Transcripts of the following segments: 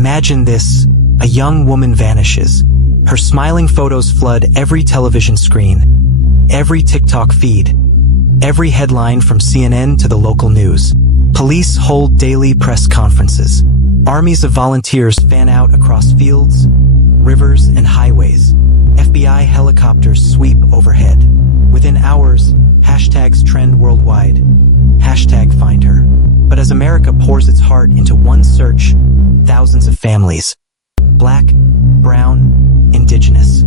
Imagine this: a young woman vanishes. Her smiling photos flood every television screen, every TikTok feed, every headline from CNN to the local news. Police hold daily press conferences. Armies of volunteers fan out across fields, rivers, and highways. FBI helicopters sweep overhead. Within hours, hashtags trend worldwide. Hashtag find her. But as America pours its heart into one search, thousands of families, black, brown, indigenous,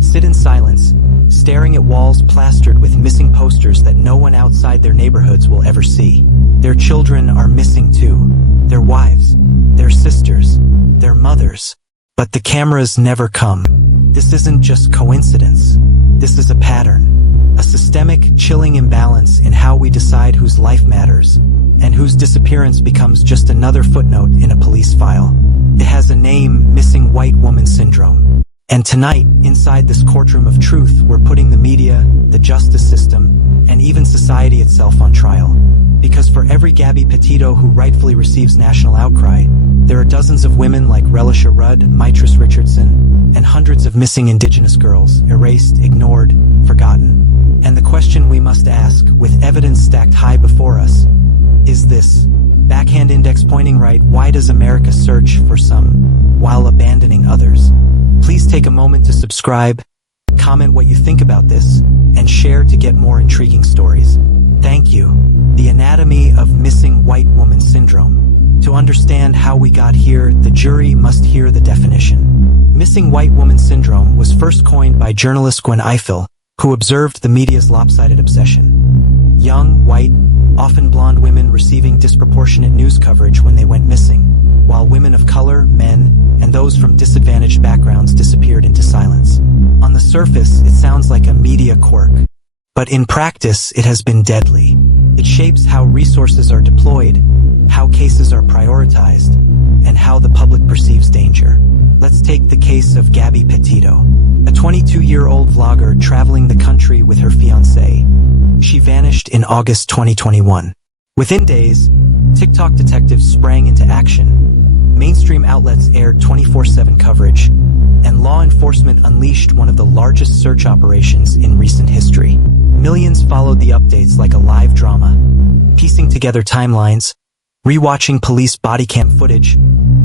sit in silence, staring at walls plastered with missing posters that no one outside their neighborhoods will ever see. Their children are missing too. Their wives, their sisters, their mothers. But the cameras never come. This isn't just coincidence. This is a pattern. A systemic, chilling imbalance in how we decide whose life matters, and whose disappearance becomes just another footnote in a police file. It has a name: missing white woman syndrome. And tonight, inside this courtroom of truth, we're putting the media, the justice system, and even society itself on trial. Because for every Gabby Petito who rightfully receives national outcry, there are dozens of women like Relisha Rudd, Mitrice Richardson, and hundreds of missing indigenous girls, erased, ignored, forgotten. And the question we must ask, with evidence stacked high before us, is this: backhand index pointing right, why does America search for some while abandoning others? Please take a moment to subscribe, comment what you think about this, and share to get more intriguing stories. Thank you. The anatomy of missing white woman syndrome. To understand how we got here, the jury must hear the definition. Missing white woman syndrome was first coined by journalist Gwen Ifill, who observed the media's lopsided obsession. Young, white, often blonde women receiving disproportionate news coverage when they went missing, while women of color, men, and those from disadvantaged backgrounds disappeared into silence. On the surface, it sounds like a media quirk, but in practice, it has been deadly. It shapes how resources are deployed, how cases are prioritized, and how the public perceives danger. Let's take the case of Gabby Petito, a 22-year-old vlogger traveling the country with her fiancé. She vanished in August 2021. Within days, TikTok detectives sprang into action. Mainstream outlets aired 24/7 coverage, and law enforcement unleashed one of the largest search operations in recent history. Millions followed the updates like a live drama, piecing together timelines, rewatching police body cam footage,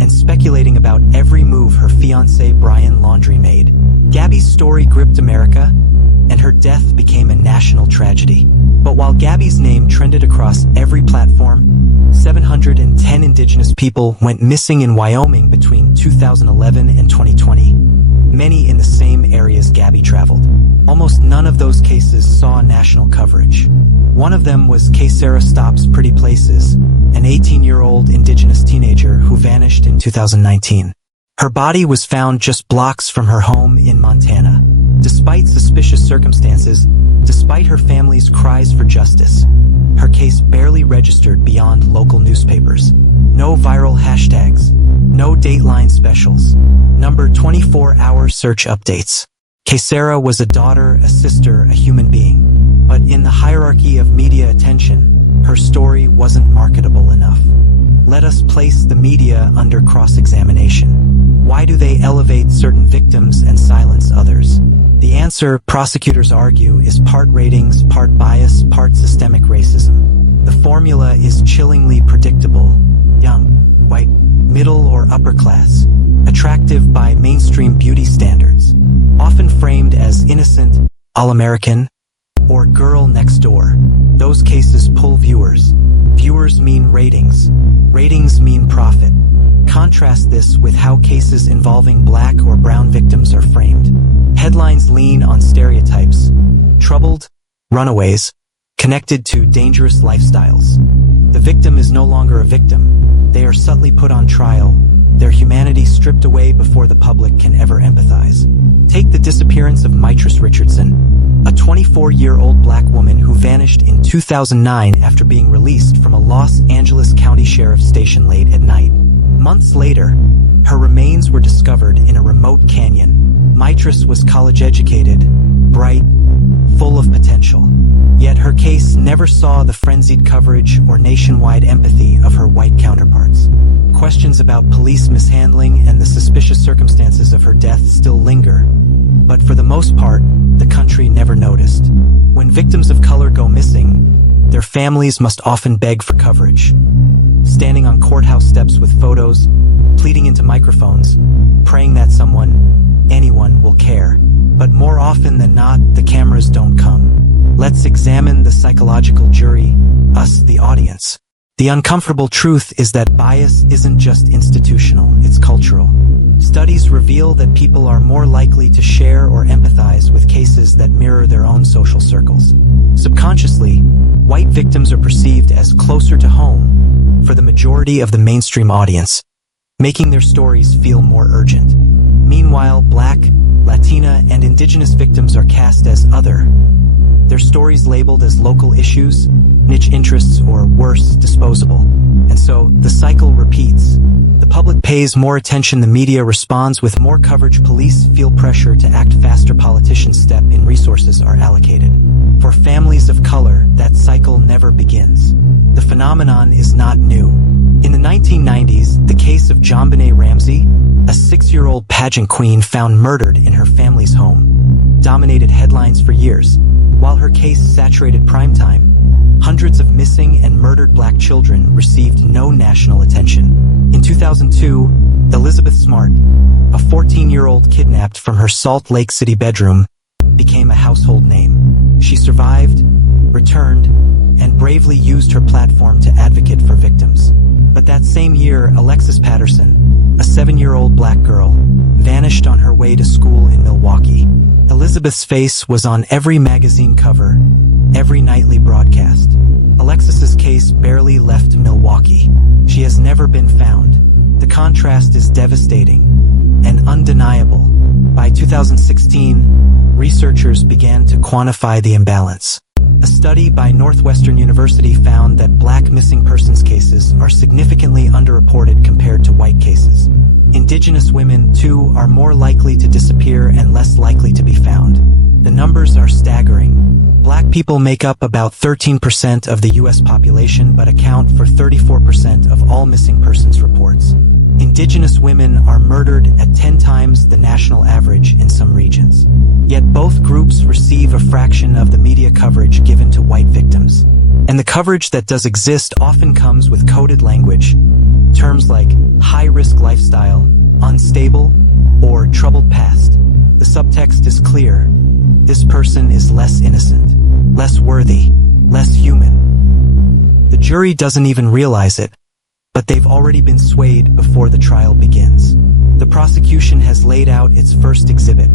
and speculating about every move her fiancé Brian Laundrie made. Gabby's story gripped America, and her death became a national tragedy. But while Gabby's name trended across every platform, 710 indigenous people went missing in Wyoming between 2011 and 2020, many in the same areas Gabby traveled. Almost none of those cases saw national coverage. One of them was Kaysera Stops Pretty Places, an 18-year-old indigenous teenager who vanished in 2019. Her body was found just blocks from her home in Montana. Despite suspicious circumstances, despite her family's cries for justice, her case barely registered beyond local newspapers. No viral hashtags, no Dateline specials, number 24-hour search updates. Kaysera was a daughter, a sister, a human being. But in the hierarchy of media attention, her story wasn't marketable enough. Let us place the media under cross-examination. Why do they elevate certain victims and silence others? The answer, prosecutors argue, is part ratings, part bias, part systemic racism. The formula is chillingly predictable. Young, white, middle or upper class, attractive by mainstream beauty standards, often framed as innocent, all-American, or girl next door. Those cases pull viewers. Viewers mean ratings. Ratings mean profit. Contrast this with how cases involving black or brown victims are framed. Headlines lean on stereotypes: troubled, runaways, connected to dangerous lifestyles. The victim is no longer a victim. They are subtly put on trial, their humanity stripped away before the public can ever empathize. Take the disappearance of Mitrice Richardson, a 24-year-old black woman who vanished in 2009 after being released from a Los Angeles County Sheriff's station late at night. Months later, her remains were discovered in a remote canyon. Mitrice was college-educated, bright, full of potential. Yet her case never saw the frenzied coverage or nationwide empathy of her white counterparts. Questions about police mishandling and the suspicious circumstances of her death still linger, but for the most part, the country never noticed. When victims of color go missing, their families must often beg for coverage, standing on courthouse steps with photos, pleading into microphones, praying that someone, anyone, will care. But more often than not, the cameras don't come. Let's examine the psychological jury, us, the audience. The uncomfortable truth is that bias isn't just institutional, it's cultural. Studies reveal that people are more likely to share or empathize with cases that mirror their own social circles. Subconsciously, white victims are perceived as closer to home for the majority of the mainstream audience, making their stories feel more urgent. Meanwhile, Black, Latina, and Indigenous victims are cast as other, their stories labeled as local issues, niche interests, or worse, disposable. And so, the cycle repeats. The public pays more attention, the media responds with more coverage, police feel pressure to act faster, politicians step in, resources are allocated. For families of color, that cycle never begins. The phenomenon is not new. In the 1990s, the case of JonBenet Ramsey, a 6-year-old pageant queen found murdered in her family's home, dominated headlines for years. While her case saturated primetime, hundreds of missing and murdered Black children received no national attention. In 2002, Elizabeth Smart, a 14-year-old kidnapped from her Salt Lake City bedroom, became a household name. She survived, returned, and bravely used her platform to advocate for victims. But that same year, Alexis Patterson, a 7-year-old Black girl, vanished on her way to school in Milwaukee. Elizabeth's face was on every magazine cover, every nightly broadcast. Alexis's case barely left Milwaukee. She has never been found. The contrast is devastating and undeniable. By 2016, researchers began to quantify the imbalance. A study by Northwestern University found that Black missing persons cases are significantly underreported compared to white cases. Indigenous women, too, are more likely to disappear and less likely to be found. The numbers are staggering. Black people make up about 13% of the U.S. population but account for 34% of all missing persons reports. Indigenous women are murdered at 10 times the national average in some regions. Yet both groups receive a fraction of the media coverage given to white victims. And the coverage that does exist often comes with coded language. Terms like high-risk lifestyle, unstable, or troubled past. The subtext is clear. This person is less innocent, less worthy, less human. The jury doesn't even realize it, but they've already been swayed before the trial begins. The prosecution has laid out its first exhibit,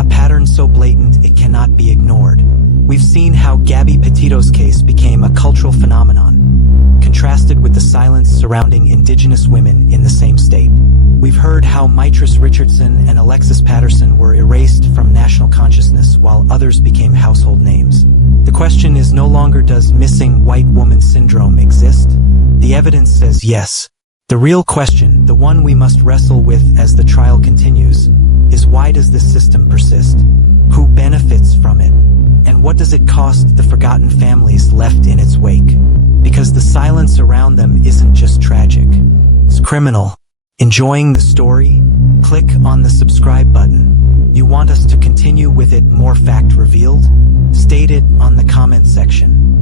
a pattern so blatant it cannot be ignored. We've seen how Gabby Petito's case became a cultural phenomenon, contrasted with the silence surrounding Indigenous women in the same state. We've heard how Mitrice Richardson and Alexis Patterson were erased from national consciousness while others became household names. The question is no longer does missing white woman syndrome exist? The evidence says yes. The real question, the one we must wrestle with as the trial continues, is why does this system persist? Who benefits from it? And what does it cost the forgotten families left in its wake? Because the silence around them isn't just tragic, it's criminal. Enjoying the story? Click on the subscribe button. You want us to continue with it, more fact revealed? State it on the comment section.